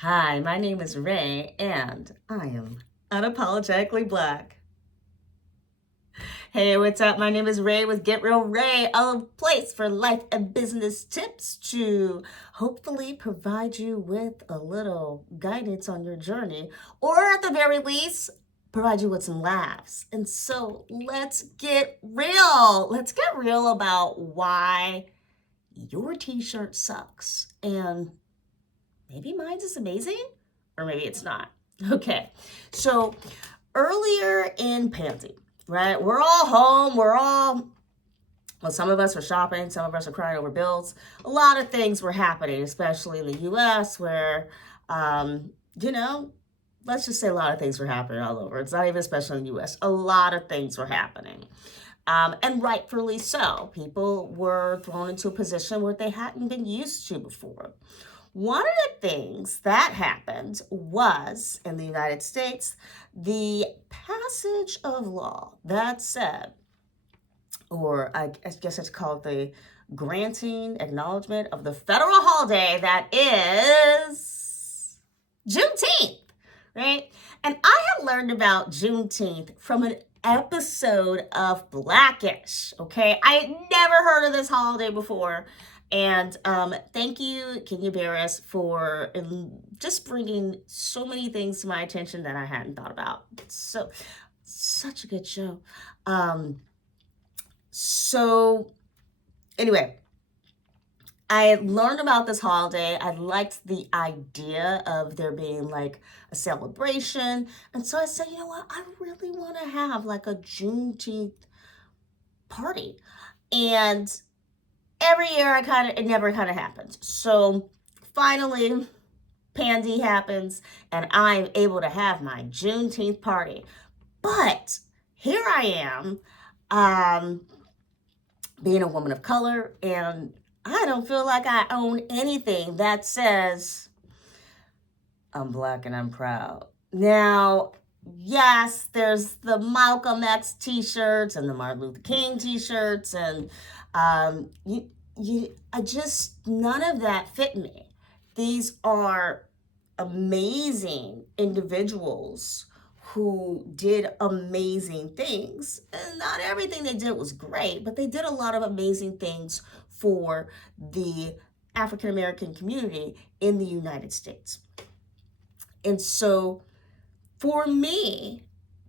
Hi, my name is Ray, and I am unapologetically black. Hey, what's up? My name is Ray with Get Real Ray, a place for life and business tips to hopefully provide you with a little guidance on your journey, or at the very least, provide you with some laughs. And so let's get real. Let's get real about why your t shirt sucks. And maybe mine's is amazing, or maybe it's not. Okay, so earlier in Pansy, right? We're all home. Well, some of us are shopping, some of us are crying over bills. A lot of things were happening, especially in the US, where, um, you know, let's just say a lot of things were happening all over. It's not even especially in the US. A lot of things were happening. And rightfully so. People were thrown into a position where they hadn't been used to before. One of the things that happened was in the United States, the passage of law that said, or I guess it's called the granting acknowledgement of the federal holiday that is Juneteenth, right? And I had learned about Juneteenth from an episode of Blackish, okay? I had never heard of this holiday before. And thank you, Kenya Barris, for just bringing so many things to my attention that I hadn't thought about. So, such a good show. So, anyway, I had learned about this holiday. I liked the idea of there being like a celebration. And so I said, you know what? I really want to have like a Juneteenth party. And every year it never kind of happens. So finally, Pansy happens and I'm able to have my Juneteenth party. But here I am, being a woman of color, and I don't feel like I own anything that says I'm black and I'm proud. Now, yes, there's the Malcolm X t-shirts and the Martin Luther King t-shirts, and none of that fit me. These are amazing individuals who did amazing things. And not everything they did was great, but they did a lot of amazing things for the African American community in the United States. And so for me,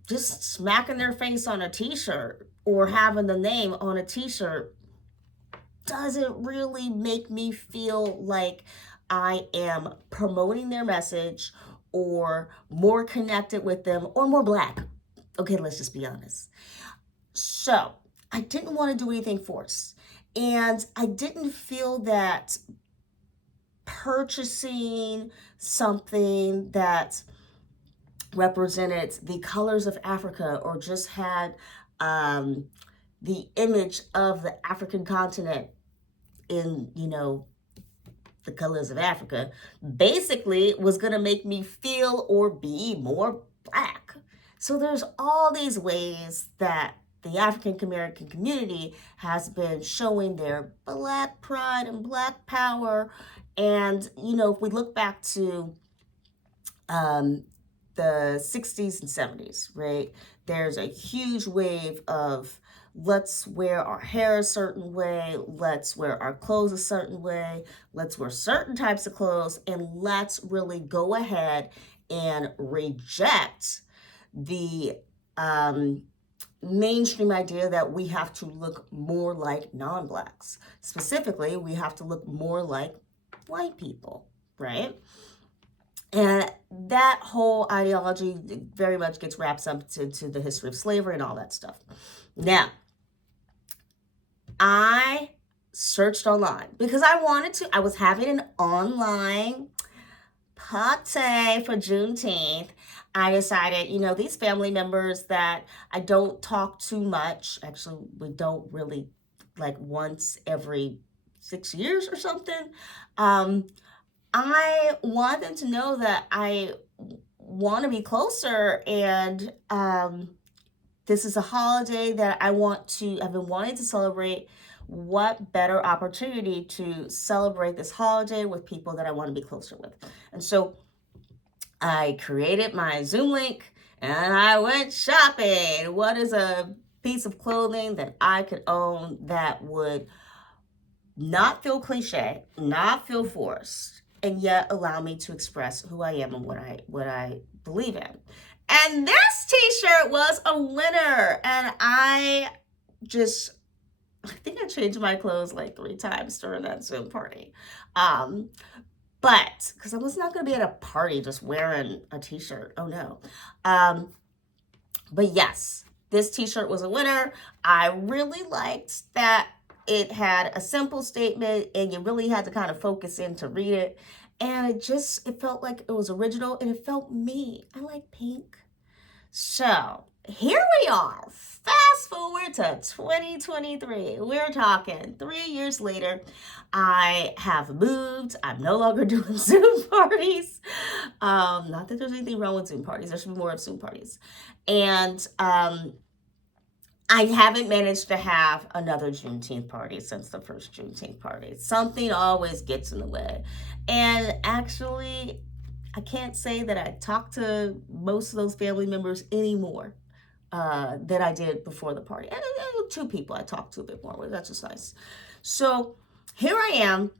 just smacking their face on a t-shirt or having the name on a t-shirt doesn't really make me feel like I am promoting their message or more connected with them or more black. Okay, let's just be honest. So I didn't want to do anything forced. And I didn't feel that purchasing something that represented the colors of Africa or just had the image of the African continent in, the colors of Africa, basically was going to make me feel or be more black. So there's all these ways that the African American community has been showing their black pride and black power. And, if we look back to the 60s and 70s, right, there's a huge wave of let's wear our hair a certain way, let's wear our clothes a certain way, let's wear certain types of clothes, and let's really go ahead and reject the mainstream idea that we have to look more like non-blacks. Specifically, we have to look more like white people, right? And that whole ideology very much gets wrapped up to the history of slavery and all that stuff. Now, I searched online because I was having an online party for Juneteenth. I decided, these family members that I don't talk too much, actually, we don't really, like once every 6 years or something. I want them to know that I want to be closer, and this is a holiday that I've been wanting to celebrate. What better opportunity to celebrate this holiday with people that I want to be closer with? And so I created my Zoom link and I went shopping. What is a piece of clothing that I could own that would not feel cliche, not feel forced, and yet allow me to express who I am and what I believe in? And this t-shirt was a winner. And I think I changed my clothes like 3 times during that Zoom party. Um, but because I was not going to be at a party just wearing a t-shirt. Oh no. Um, but yes, this t-shirt was a winner. I really liked that it had a simple statement and you really had to kind of focus in to read it. And it felt like it was original and it felt me. I like pink. So here we are. Fast forward to 2023. We're talking 3 years later. I have moved. I'm no longer doing Zoom parties. Not that there's anything wrong with Zoom parties. There should be more of Zoom parties. And I haven't managed to have another Juneteenth party since the first Juneteenth party. Something always gets in the way. And actually, I can't say that I talk to most of those family members anymore than I did before the party. And 2 people I talked to a bit more. That's just nice. So here I am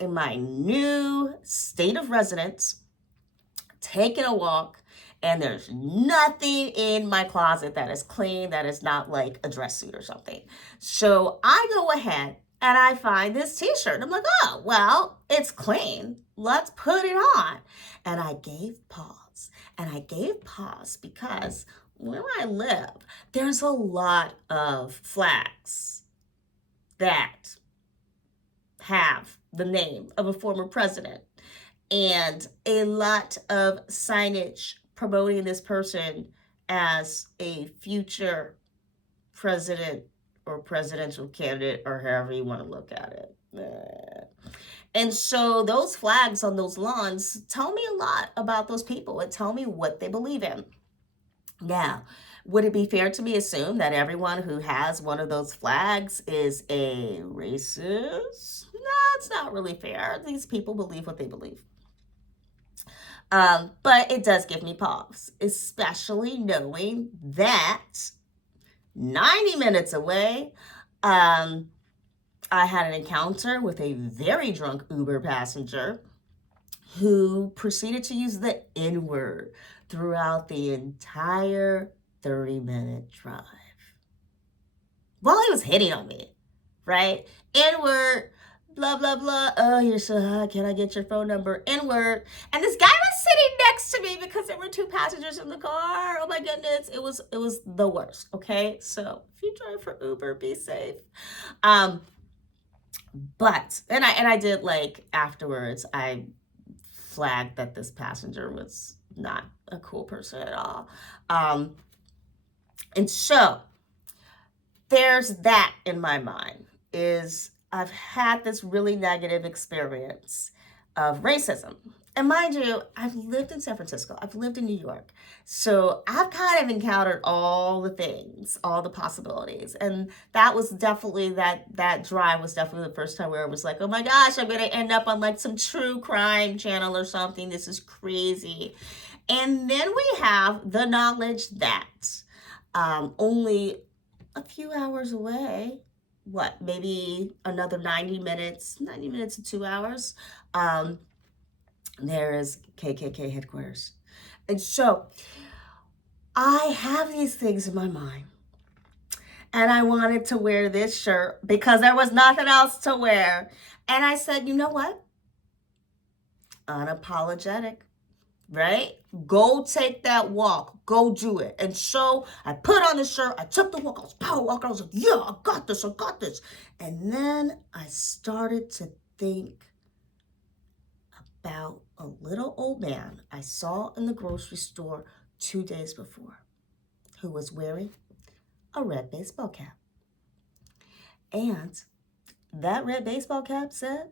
in my new state of residence, taking a walk, and there's nothing in my closet that is clean, that is not like a dress suit or something. So I go ahead and I find this t-shirt. I'm like, oh, well, it's clean. Let's put it on. And I gave pause. And I gave pause because where I live, there's a lot of flags that have the name of a former president and a lot of signage promoting this person as a future president or presidential candidate, or however you want to look at it. And so those flags on those lawns tell me a lot about those people and tell me what they believe in. Now, would it be fair to me assume that everyone who has one of those flags is a racist? No, it's not really fair. These people believe what they believe. But it does give me pause, especially knowing that 90 minutes away, I had an encounter with a very drunk Uber passenger who proceeded to use the N-word throughout the entire 30-minute drive while he was hitting on me, right? N-word, blah, blah, blah. Oh, you're so hot. Can I get your phone number? N-word. And this guy was sitting next to me because there were 2 passengers in the car. Oh my goodness. It was the worst. Okay. So if you drive for Uber, be safe. But I did, like, afterwards, I flagged that this passenger was not a cool person at all. And so there's that in my mind, is I've had this really negative experience of racism. And mind you, I've lived in San Francisco. I've lived in New York. So I've kind of encountered all the things, all the possibilities. And that was definitely, that drive was definitely the first time where I was like, oh my gosh, I'm going to end up on like some true crime channel or something. This is crazy. And then we have the knowledge that only a few hours away, maybe another 90 minutes to 2 hours, there is KKK headquarters. And so I have these things in my mind. And I wanted to wear this shirt because there was nothing else to wear. And I said, you know what? Unapologetic, right? Go take that walk. Go do it. And so I put on the shirt. I took the walk. I was power walking. I was like, yeah, I got this. And then I started to think about a little old man I saw in the grocery store 2 days before who was wearing a red baseball cap. And that red baseball cap said,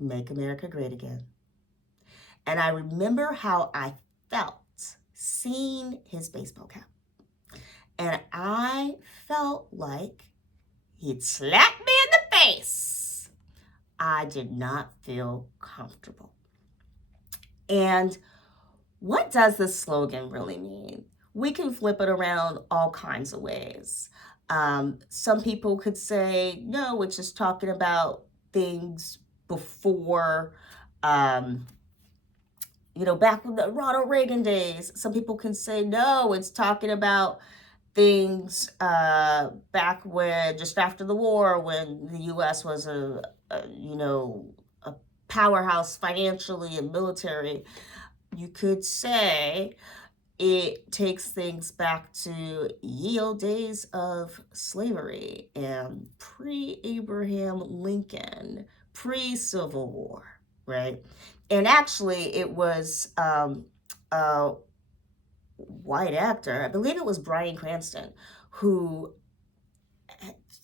"Make America Great Again." And I remember how I felt seeing his baseball cap. And I felt like he'd slapped me in the face. I did not feel comfortable. And What does this slogan really mean? We can flip it around all kinds of ways. Some people could say, no, it's just talking about things before, um, back in the Ronald Reagan days. Some people can say, no, it's talking about things back when, just after the war, when the U.S. was a powerhouse financially and military. You could say it takes things back to ye olde days of slavery and pre-Abraham Lincoln, pre-Civil War, right? And actually, it was a white actor, I believe it was Bryan Cranston, who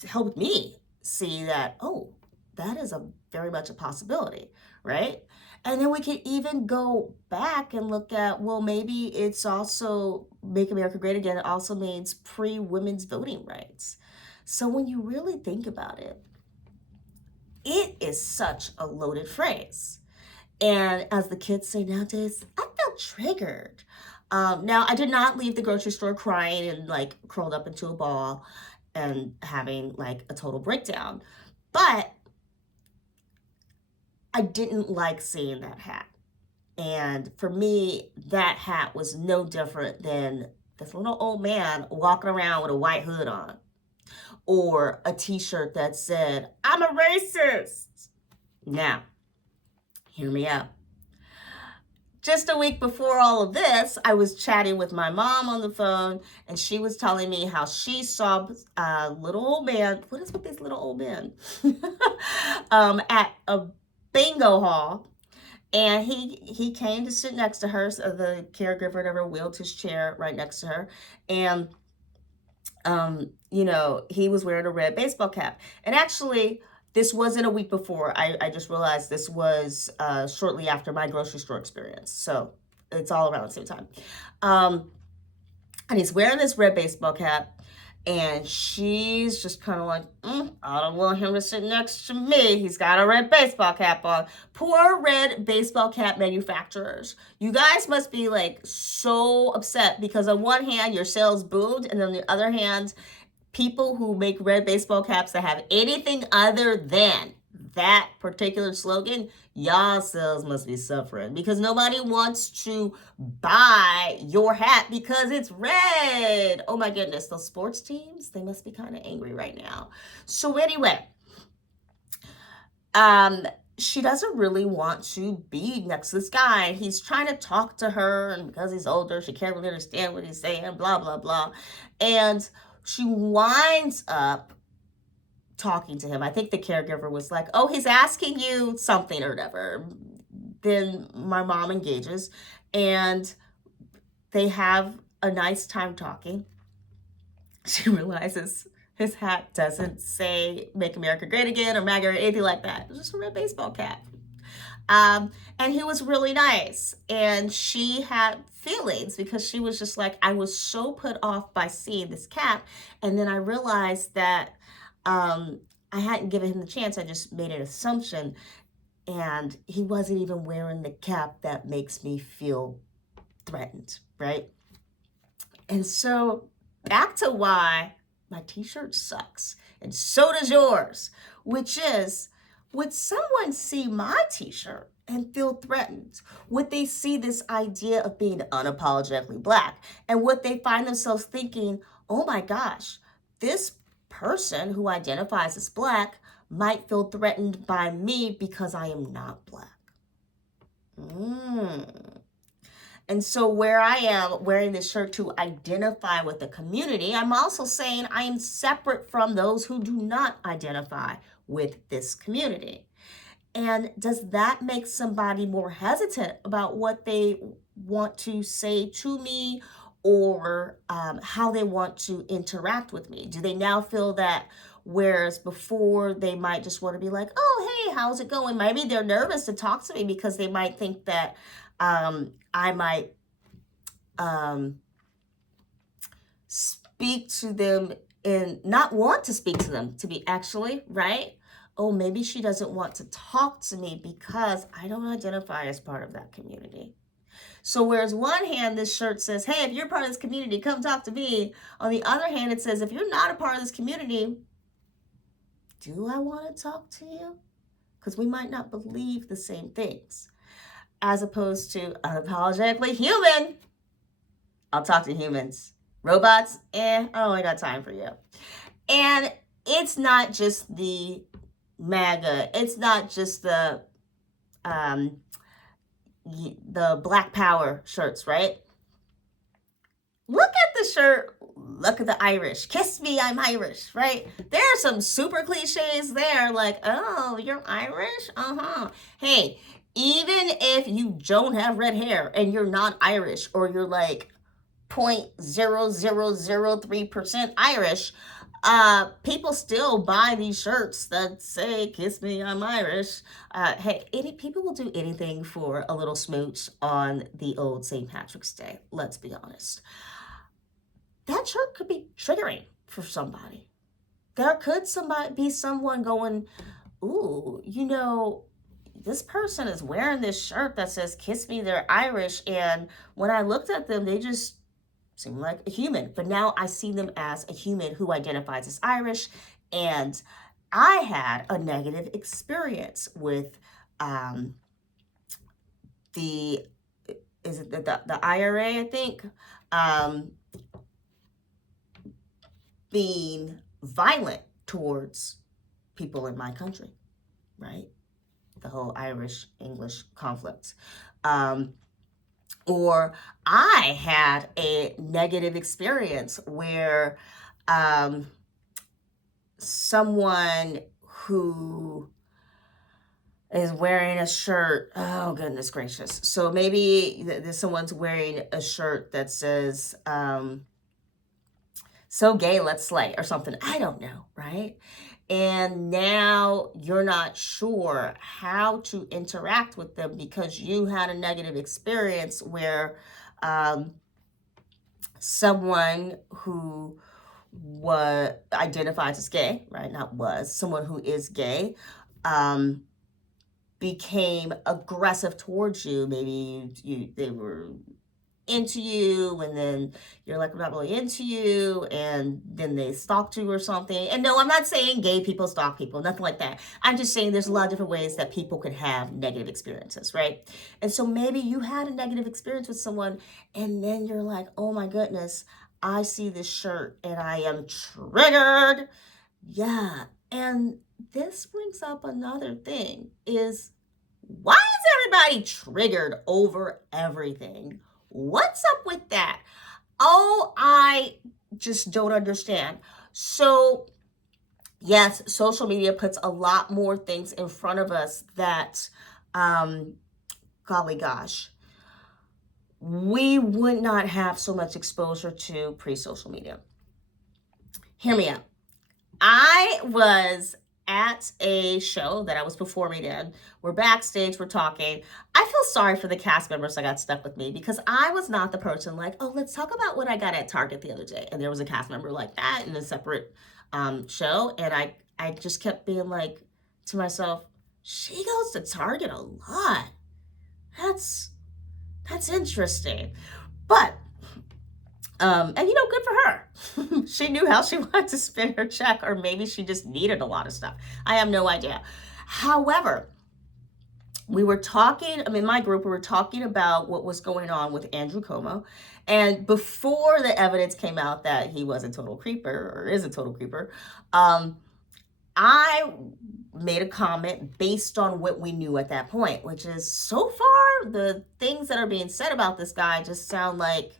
helped me see that, oh, that is very much a possibility, right? And then we could even go back and look at, well, maybe it's also Make America Great Again. It also means pre-women's voting rights. So when you really think about it, it is such a loaded phrase. And as the kids say nowadays, I felt triggered. Now, I did not leave the grocery store crying and like curled up into a ball and having like a total breakdown. But I didn't like seeing that hat. And for me, that hat was no different than this little old man walking around with a white hood on, or a t-shirt that said, I'm a racist. Now, hear me out. Just a week before all of this, I was chatting with my mom on the phone, and she was telling me how she saw a little old man. What is with these little old men? At a bingo hall, and he came to sit next to her. So the caregiver never wheeled his chair right next to her, and he was wearing a red baseball cap. And actually, this wasn't a week before. I just realized this was shortly after my grocery store experience. So it's all around the same time. And he's wearing this red baseball cap. And she's just kind of like, I don't want him to sit next to me. He's got a red baseball cap on. Poor red baseball cap manufacturers. You guys must be like so upset because on one hand, your sales boomed. And on the other hand, people who make red baseball caps that have anything other than that particular slogan, y'all sales must be suffering because nobody wants to buy your hat because it's red. Oh my goodness, those sports teams, they must be kind of angry right now. So anyway, she doesn't really want to be next to this guy. He's trying to talk to her, and because he's older, she can't really understand what he's saying, blah, blah, blah. And she winds up talking to him. I think the caregiver was like, oh, he's asking you something or whatever. Then my mom engages, and they have a nice time talking. She realizes his hat doesn't say Make America Great Again or MAGA or anything like that. It's just a red baseball cap. And he was really nice. And she had feelings because she was just like, I was so put off by seeing this cap. And then I realized that I hadn't given him the chance. I just made an assumption. And he wasn't even wearing the cap that makes me feel threatened, right? And so back to why my t-shirt sucks. And so does yours, which is, would someone see my t-shirt and feel threatened? Would they see this idea of being unapologetically Black? And would they find themselves thinking, oh my gosh, this person who identifies as Black might feel threatened by me because I am not Black? And so where I am wearing this shirt to identify with the community, I'm also saying I am separate from those who do not identify with this community. And does that make somebody more hesitant about what they want to say to me or how they want to interact with me? Do they now feel that whereas before they might just want to be like, oh, hey, how's it going? Maybe they're nervous to talk to me because they might think that I might speak to them and not want to speak to them, to be actually, right? Oh, maybe she doesn't want to talk to me because I don't identify as part of that community. So whereas one hand, this shirt says, hey, if you're part of this community, come talk to me. On the other hand, it says, if you're not a part of this community, do I want to talk to you? Because we might not believe the same things. As opposed to unapologetically human. I'll talk to humans. Robots, I only got time for you. And it's not just the MAGA. It's not just the Black Power shirts, right? Look at the shirt. Look at the Irish. Kiss me, I'm Irish, right? There are some super cliches there, like, oh, you're Irish? Hey, even if you don't have red hair and you're not Irish, or you're like 0.0003% Irish, people still buy these shirts that say, kiss me, I'm Irish. Hey, people will do anything for a little smooch on the old St. Patrick's Day. Let's be honest. That shirt could be triggering for somebody. There could be someone going, ooh, this person is wearing this shirt that says, kiss me, they're Irish. And when I looked at them, they just seem like a human. But now I see them as a human who identifies as Irish. And I had a negative experience with the IRA, I think, being violent towards people in my country, right? The whole Irish-English conflict. Or I had a negative experience where someone who is wearing a shirt, oh goodness gracious. So maybe someone's wearing a shirt that says, so gay, let's slay, or something. I don't know, right? And now you're not sure how to interact with them because you had a negative experience where someone who identifies as gay, right? Someone who is gay, became aggressive towards you. Maybe they were into you, and then you're like, I'm not really into you, and then they stalked you or something. And no, I'm not saying gay people stalk people, nothing like that. I'm just saying there's a lot of different ways that people could have negative experiences, right? And so maybe you had a negative experience with someone, and then you're like, oh my goodness, I see this shirt and I am triggered. Yeah. And this brings up another thing, is why is everybody triggered over everything? What's up with that? Oh, I just don't understand. So, yes, social media puts a lot more things in front of us that, golly gosh, we would not have so much exposure to pre-social media. Hear me out. I was at a show that I was performing in. We're backstage, we're talking. I feel sorry for the cast members that got stuck with me, because I was not the person like, oh, let's talk about what I got at Target the other day. And there was a cast member like that in a separate show. And I just kept being like to myself, she goes to Target a lot. That's interesting. But and good for her. She knew how she wanted to spend her check, or maybe she just needed a lot of stuff. I have no idea. However, we were talking, my group, we were talking about what was going on with Andrew Cuomo. And before the evidence came out that he was a total creeper, or is a total creeper, I made a comment based on what we knew at that point, which is, so far, the things that are being said about this guy just sound like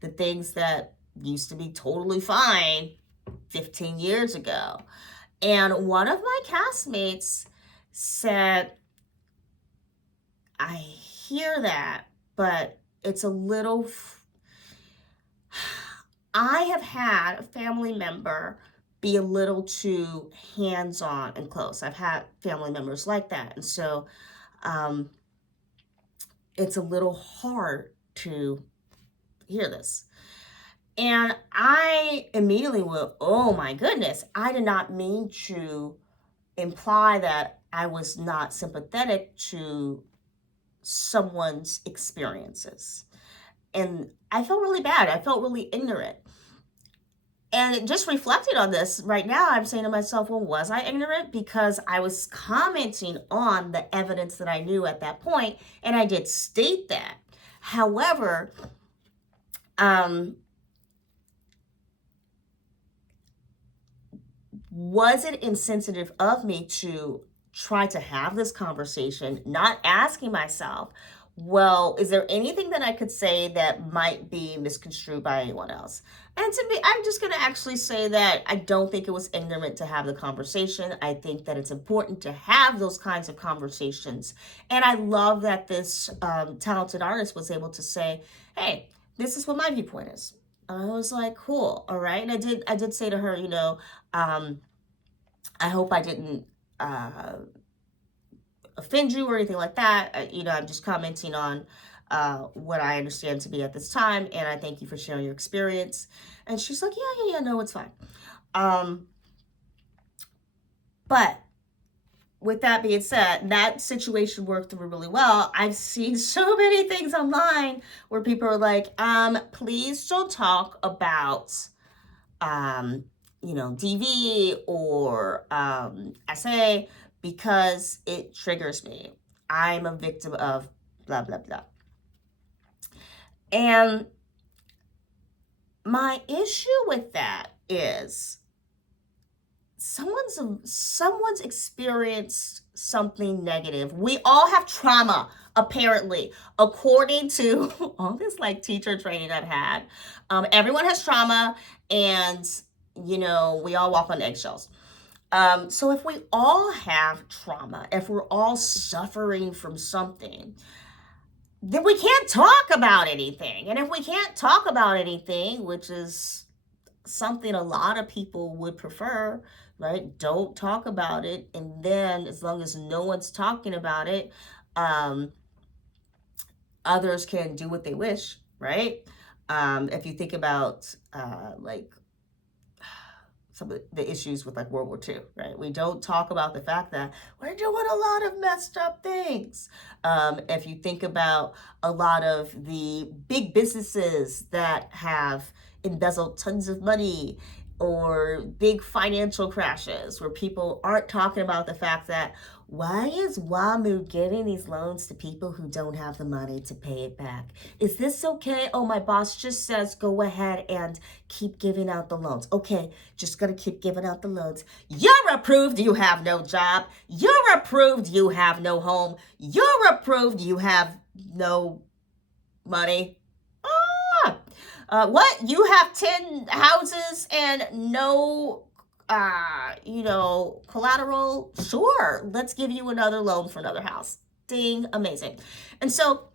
the things that used to be totally fine 15 years ago. And one of my castmates said, I hear that, but it's a little... I have had a family member be a little too hands-on and close. I've had family members like that. And so it's a little hard to hear this. And I immediately went, oh my goodness, I did not mean to imply that I was not sympathetic to someone's experiences. And I felt really bad. I felt really ignorant. And just reflecting on this right now, I'm saying to myself, well, was I ignorant? Because I was commenting on the evidence that I knew at that point, and I did state that. However, was it insensitive of me to try to have this conversation, not asking myself, well, is there anything that I could say that might be misconstrued by anyone else? And to me, I'm just going to actually say that I don't think it was ignorant to have the conversation. I think that it's important to have those kinds of conversations. And I love that this talented artist was able to say, hey, this is what my viewpoint is. I was like, cool, all right. And I did say to her, I hope I didn't offend you or anything like that. I'm just commenting on what I understand to be at this time, and I thank you for sharing your experience. And she's like, yeah, no, it's fine. But with that being said, that situation worked through really well. I've seen so many things online where people are like, please don't talk about DV or SA because it triggers me. I'm a victim of blah, blah, blah. And my issue with that is someone's experienced something negative. We all have trauma, apparently, according to all this teacher training I've had. Everyone has trauma, and we all walk on eggshells. So if we all have trauma, if we're all suffering from something, then we can't talk about anything. And if we can't talk about anything, which is something a lot of people would prefer, right? Don't talk about it. And then as long as no one's talking about it, others can do what they wish, right? If you think about some of the issues with World War II, right? We don't talk about the fact that we're doing a lot of messed up things. If you think about a lot of the big businesses that have embezzled tons of money, or big financial crashes where people aren't talking about the fact that, why is WAMU giving these loans to people who don't have the money to pay it back? Is this okay? Oh, my boss just says go ahead and keep giving out the loans. Okay, just gonna keep giving out the loans. You're approved, you have no job. You're approved, you have no home. You're approved, you have no money. What? You have 10 houses and no collateral? Sure, let's give you another loan for another house. Ding, amazing. And so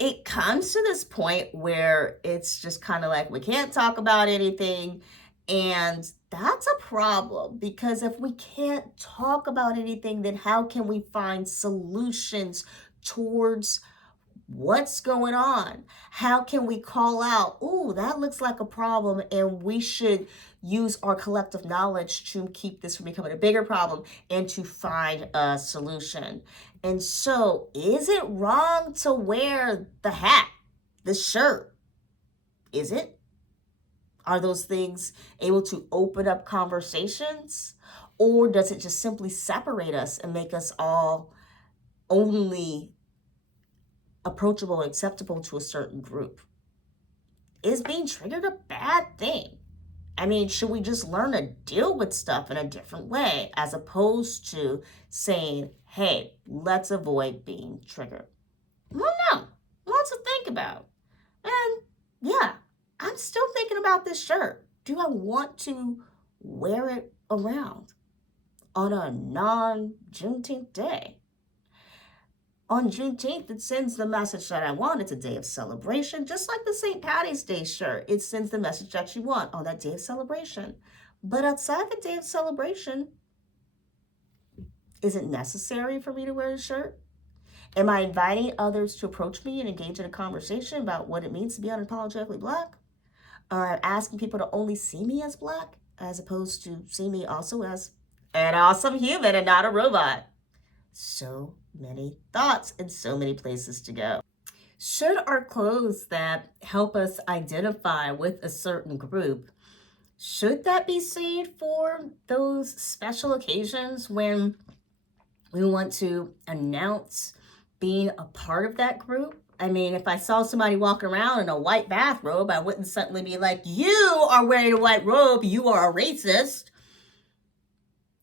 it comes to this point where it's just kind of we can't talk about anything. And that's a problem, because if we can't talk about anything, then how can we find solutions towards what's going on? How can we call out, oh, that looks like a problem, and we should use our collective knowledge to keep this from becoming a bigger problem and to find a solution? And so, is it wrong to wear the hat, the shirt? Is it? Are those things able to open up conversations? Or does it just simply separate us and make us all only approachable and acceptable to a certain group? Is being triggered a bad thing? I mean, should we just learn to deal with stuff in a different way, as opposed to saying, hey, let's avoid being triggered? Well, no. Lots to think about. And yeah, I'm still thinking about this shirt. Do I want to wear it around on a non-Juneteenth day? On Juneteenth, it sends the message that I want. It's a day of celebration, just like the St. Patty's Day shirt. It sends the message that you want on that day of celebration. But outside the day of celebration, is it necessary for me to wear a shirt? Am I inviting others to approach me and engage in a conversation about what it means to be unapologetically Black? Asking people to only see me as Black, as opposed to see me also as an awesome human and not a robot? So many thoughts and so many places to go. Should our clothes that help us identify with a certain group, should that be saved for those special occasions when we want to announce being a part of that group? I mean, if I saw somebody walking around in a white bathrobe, I wouldn't suddenly be like, you are wearing a white robe, you are a racist.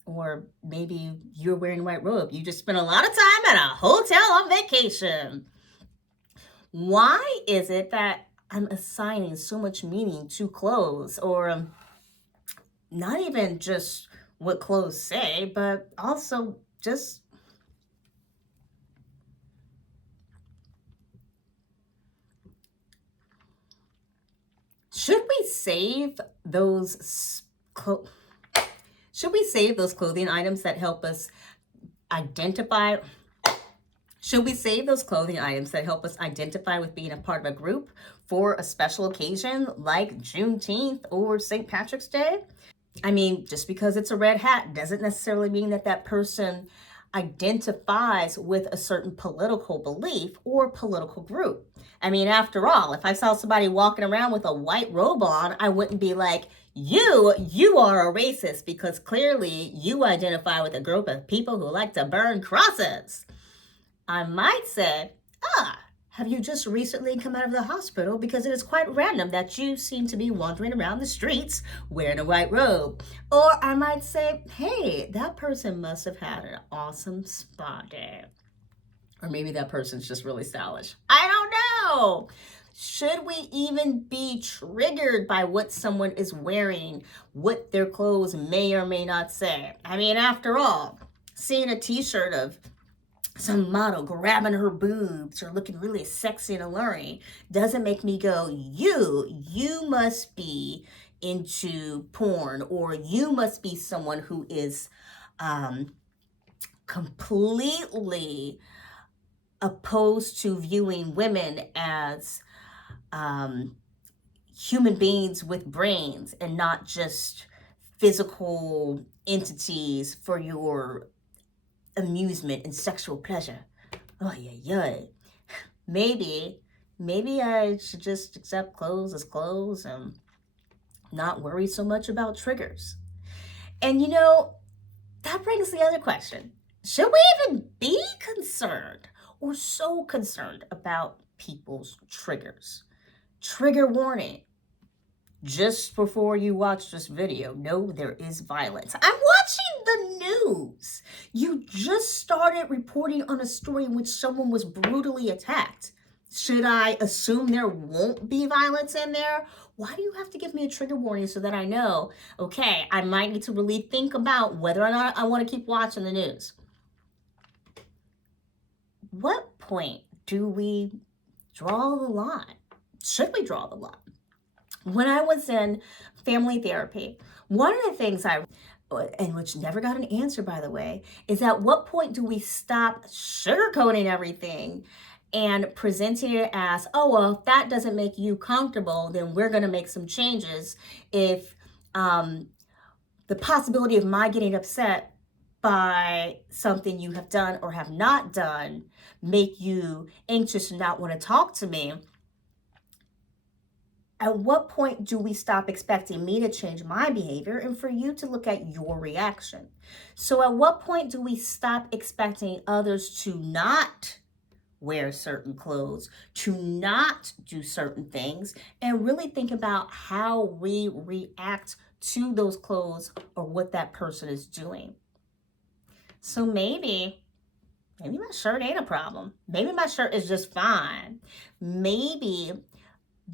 Or maybe you're wearing a white robe, you just spent a lot of time at a hotel on vacation. Why is it that I'm assigning so much meaning to clothes, or not even just what clothes say, but also just should we save those clothing items that help us identify? Should we save those clothing items that help us identify with being a part of a group for a special occasion like Juneteenth or St. Patrick's Day? I mean, just because it's a red hat doesn't necessarily mean that that person identifies with a certain political belief or political group. I mean, after all, if I saw somebody walking around with a white robe on, I wouldn't be like, you are a racist because clearly you identify with a group of people who like to burn crosses. I might say, have you just recently come out of the hospital? Because it is quite random that you seem to be wandering around the streets wearing a white robe. Or I might say, hey, that person must have had an awesome spa day. Or maybe that person's just really stylish. I don't know. Should we even be triggered by what someone is wearing, what their clothes may or may not say? I mean, after all, seeing a t-shirt of some model grabbing her boobs or looking really sexy and alluring doesn't make me go, you must be into porn, or you must be someone who is completely opposed to viewing women as human beings with brains and not just physical entities for your amusement and sexual pleasure. Oh yeah. Maybe I should just accept clothes as clothes and not worry so much about triggers. And that brings the other question. Should we even be concerned or so concerned about people's triggers? Trigger warning. Just before you watch this video, know there is violence. I'm watching the news. You just started reporting on a story in which someone was brutally attacked. Should I assume there won't be violence in there? Why do you have to give me a trigger warning so that I know, okay, I might need to really think about whether or not I want to keep watching the news? What point do we draw the line? Should we draw the line? When I was in family therapy, one of the things and which never got an answer, by the way, is at what point do we stop sugarcoating everything and presenting it as, oh, well, if that doesn't make you comfortable, then we're going to make some changes. If the possibility of my getting upset by something you have done or have not done make you anxious and not want to talk to me, at what point do we stop expecting me to change my behavior and for you to look at your reaction? So at what point do we stop expecting others to not wear certain clothes, to not do certain things, and really think about how we react to those clothes or what that person is doing? So maybe my shirt ain't a problem. Maybe my shirt is just fine. Maybe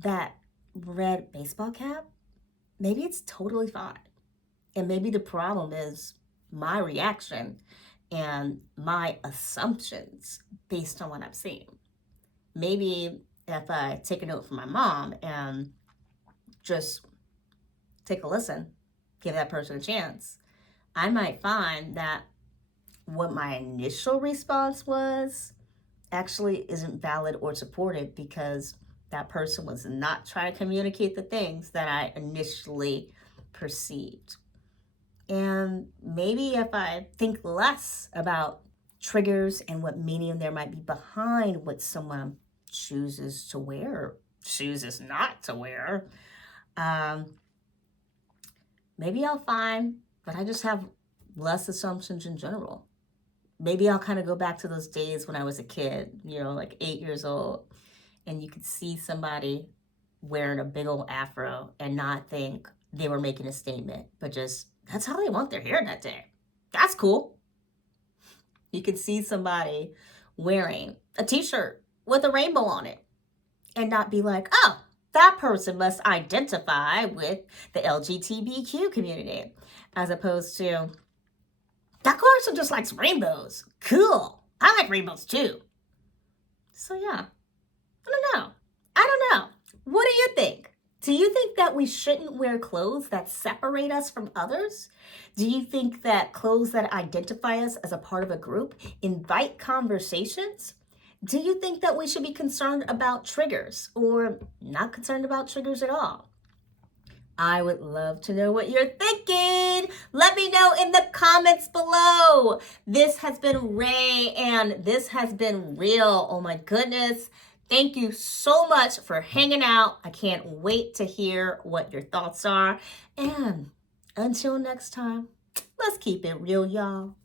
that red baseball cap, maybe it's totally fine. And maybe the problem is my reaction and my assumptions based on what I've seen. Maybe if I take a note from my mom and just take a listen, give that person a chance, I might find that what my initial response was actually isn't valid or supported, because that person was not trying to communicate the things that I initially perceived. And maybe if I think less about triggers and what meaning there might be behind what someone chooses to wear or chooses not to wear. Um, Maybe I'll find that I just have less assumptions in general. Maybe I'll kind of go back to those days when I was a kid, like 8 years old, and you could see somebody wearing a big old afro and not think they were making a statement, but just that's how they want their hair that day. That's cool. You could see somebody wearing a t-shirt with a rainbow on it and not be like, oh, that person must identify with the LGBTQ community, as opposed to, that person just likes rainbows. Cool. I like rainbows too. So yeah, I don't know. What do you think? Do you think that we shouldn't wear clothes that separate us from others? Do you think that clothes that identify us as a part of a group invite conversations? Do you think that we should be concerned about triggers or not concerned about triggers at all? I would love to know what you're thinking. Let me know in the comments below. This has been Ray, and this has been real. Oh my goodness. Thank you so much for hanging out. I can't wait to hear what your thoughts are. And until next time, let's keep it real, y'all.